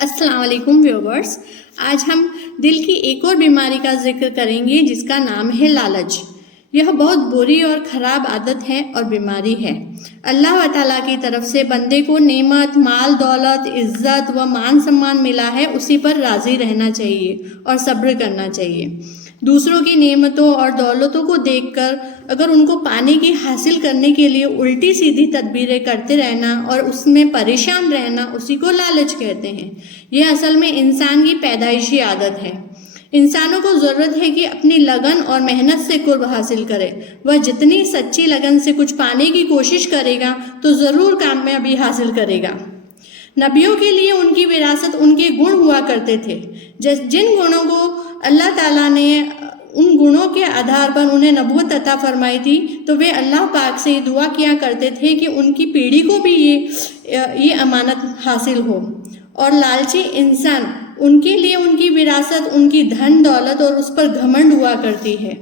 अस्सलाम वालेकुम व्यूअर्स। आज हम दिल की एक और बीमारी का जिक्र करेंगे जिसका नाम है लालच। यह बहुत बुरी और ख़राब आदत है और बीमारी है। अल्लाह ताला की तरफ से बंदे को नेमत, माल, दौलत, इज्जत व मान सम्मान मिला है, उसी पर राज़ी रहना चाहिए और सब्र करना चाहिए। दूसरों की नेमतों और दौलतों को देखकर अगर उनको पाने की हासिल करने के लिए उल्टी सीधी तदबीरें करते रहना और उसमें परेशान रहना, उसी को लालच कहते हैं। यह असल में इंसान की पैदाइशी आदत है। इंसानों को ज़रूरत है कि अपनी लगन और मेहनत से कुर्ब हासिल करे। वह जितनी सच्ची लगन से कुछ पाने की कोशिश करेगा तो ज़रूर कामयाबी हासिल करेगा। नबियों के लिए उनकी विरासत उनके गुण हुआ करते थे। जिन गुणों को अल्लाह ताला ने उन गुणों के आधार पर उन्हें नबूवत अता फरमाई थी, तो वे अल्लाह पाक से दुआ किया करते थे कि उनकी पीढ़ी को भी ये अमानत हासिल हो। और लालची इंसान, उनके लिए उनकी विरासत उनकी धन दौलत और उस पर घमंड हुआ करती है।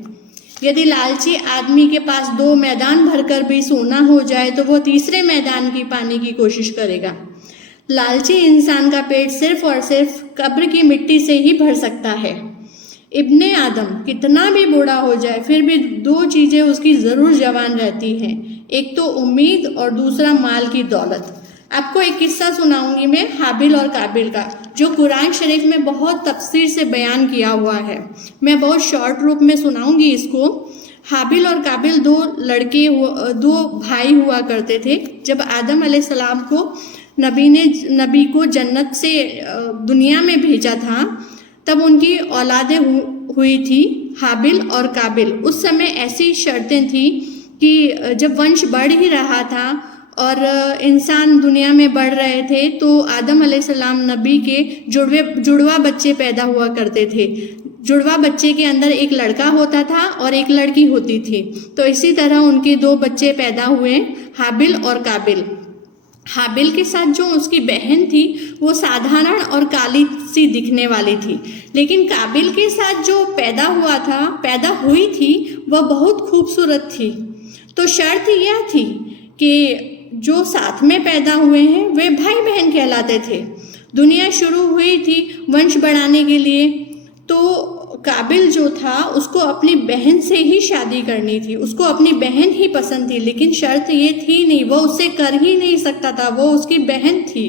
यदि लालची आदमी के पास 2 मैदान भरकर भी सोना हो जाए तो वो तीसरे मैदान की पाने की कोशिश करेगा। लालची इंसान का पेट सिर्फ और सिर्फ कब्र की मिट्टी से ही भर सकता है। इब्ने आदम कितना भी बूढ़ा हो जाए फिर भी 2 चीज़ें उसकी ज़रूर जवान रहती हैं, एक तो उम्मीद और दूसरा माल की दौलत। आपको एक किस्सा सुनाऊंगी मैं हाबिल और काबिल का, जो कुरान शरीफ में बहुत तफसीर से बयान किया हुआ है। मैं बहुत शॉर्ट रूप में सुनाऊंगी इसको। हाबिल और काबिल 2 भाई हुआ करते थे। जब आदम अलैहिस्सलाम को नबी को जन्नत से दुनिया में भेजा था, तब उनकी औलादें हुई थी हाबिल और काबिल। उस समय ऐसी शर्तें थी कि जब वंश बढ़ ही रहा था और इंसान दुनिया में बढ़ रहे थे, तो आदम अलैहिस्सलाम नबी के जुड़वा बच्चे पैदा हुआ करते थे। जुड़वा बच्चे के अंदर एक लड़का होता था और एक लड़की होती थी। तो इसी तरह उनके 2 बच्चे पैदा हुए, हाबिल और काबिल। हाबिल के साथ जो उसकी बहन थी वो साधारण और काली सी दिखने वाली थी, लेकिन काबिल के साथ जो पैदा हुई थी वह बहुत खूबसूरत थी। तो शर्त यह थी कि जो साथ में पैदा हुए हैं वे भाई बहन कहलाते थे। दुनिया शुरू हुई थी वंश बढ़ाने के लिए, तो काबिल जो था उसको अपनी बहन से ही शादी करनी थी, उसको अपनी बहन ही पसंद थी, लेकिन शर्त ये थी नहीं, वो उससे कर ही नहीं सकता था, वो उसकी बहन थी।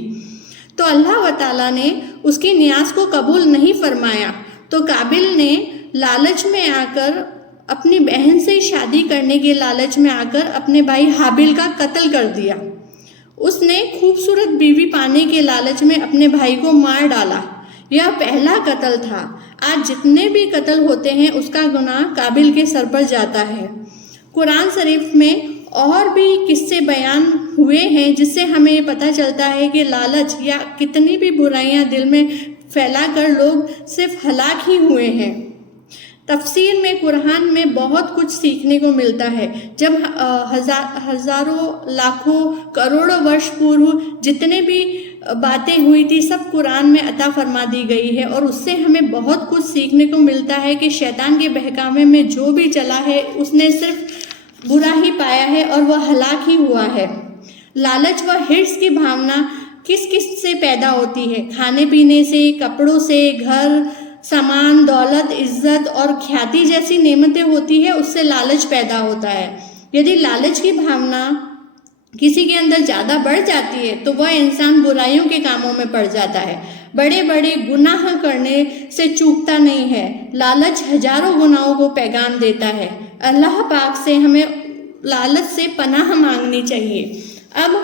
तो अल्लाह ताला ने उसकी नियाज को कबूल नहीं फरमाया। तो काबिल ने लालच में आकर, अपनी बहन से शादी करने के लालच में आकर अपने भाई हाबिल का कत्ल कर दिया। उसने खूबसूरत बीवी पाने के लालच में अपने भाई को मार डाला। यह पहला कत्ल था। आज जितने भी कत्ल होते हैं उसका गुनाह काबिल के सर पर जाता है। कुरान शरीफ में और भी किस्से बयान हुए हैं जिससे हमें पता चलता है कि लालच या कितनी भी बुराइयां दिल में फैलाकर लोग सिर्फ हलाक ही हुए हैं। तफसीर में कुरान में बहुत कुछ सीखने को मिलता है। जब हजारों लाखों करोड़ों वर्ष पूर्व जितने भी बातें हुई थी सब कुरान में अता फरमा दी गई है, और उससे हमें बहुत कुछ सीखने को मिलता है कि शैतान के बहकावे में जो भी चला है उसने सिर्फ बुरा ही पाया है और वह हलाक ही हुआ है। लालच व हिर्स की भावना किस किस से पैदा होती है? खाने पीने से, कपड़ों से, घर, सामान, दौलत, इज्जत और ख्याति जैसी नेमतें होती है, उससे लालच पैदा होता है। यदि लालच की भावना किसी के अंदर ज़्यादा बढ़ जाती है तो वह इंसान बुराइयों के कामों में पड़ जाता है, बड़े बड़े गुनाह करने से चूकता नहीं है। लालच हजारों गुनाहों को पैगाम देता है। अल्लाह पाक से हमें लालच से पनाह मांगनी चाहिए। अब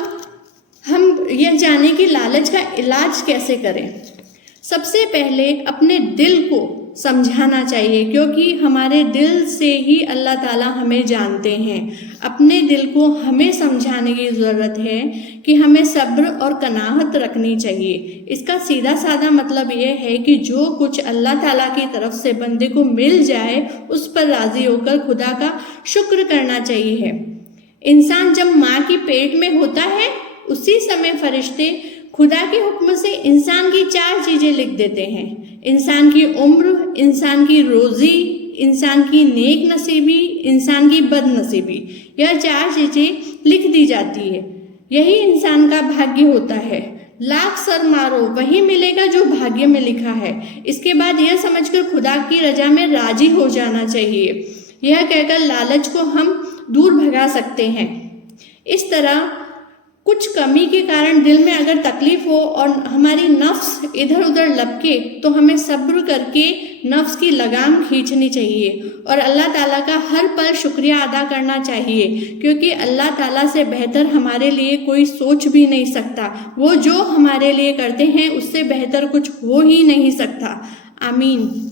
हम यह जाने कि लालच का इलाज कैसे करें। सबसे पहले अपने दिल को समझाना चाहिए, क्योंकि हमारे दिल से ही अल्लाह ताला हमें जानते हैं। अपने दिल को हमें समझाने की ज़रूरत है कि हमें सब्र और कनाहत रखनी चाहिए। इसका सीधा साधा मतलब यह है कि जो कुछ अल्लाह ताला की तरफ से बंदे को मिल जाए उस पर राज़ी होकर खुदा का शुक्र करना चाहिए। इंसान जब माँ की पेट में होता है उसी समय फरिश्ते खुदा के हुक्म से इंसान की 4 चीज़ें लिख देते हैं। इंसान की उम्र, इंसान की रोज़ी, इंसान की नेक नसीबी, इंसान की बदनसीबी। यह 4 चीज़ें लिख दी जाती है। यही इंसान का भाग्य होता है। लाख सर मारो वही मिलेगा जो भाग्य में लिखा है। इसके बाद यह समझकर खुदा की रजा में राजी हो जाना चाहिए। यह कहकर लालच को हम दूर भगा सकते हैं। इस तरह कुछ कमी के कारण दिल में अगर तकलीफ हो और हमारी नफ्स इधर उधर लपके तो हमें सब्र करके नफ्स की लगाम खींचनी चाहिए और अल्लाह ताला का हर पल शुक्रिया अदा करना चाहिए, क्योंकि अल्लाह ताला से बेहतर हमारे लिए कोई सोच भी नहीं सकता। वो जो हमारे लिए करते हैं उससे बेहतर कुछ हो ही नहीं सकता। आमीन।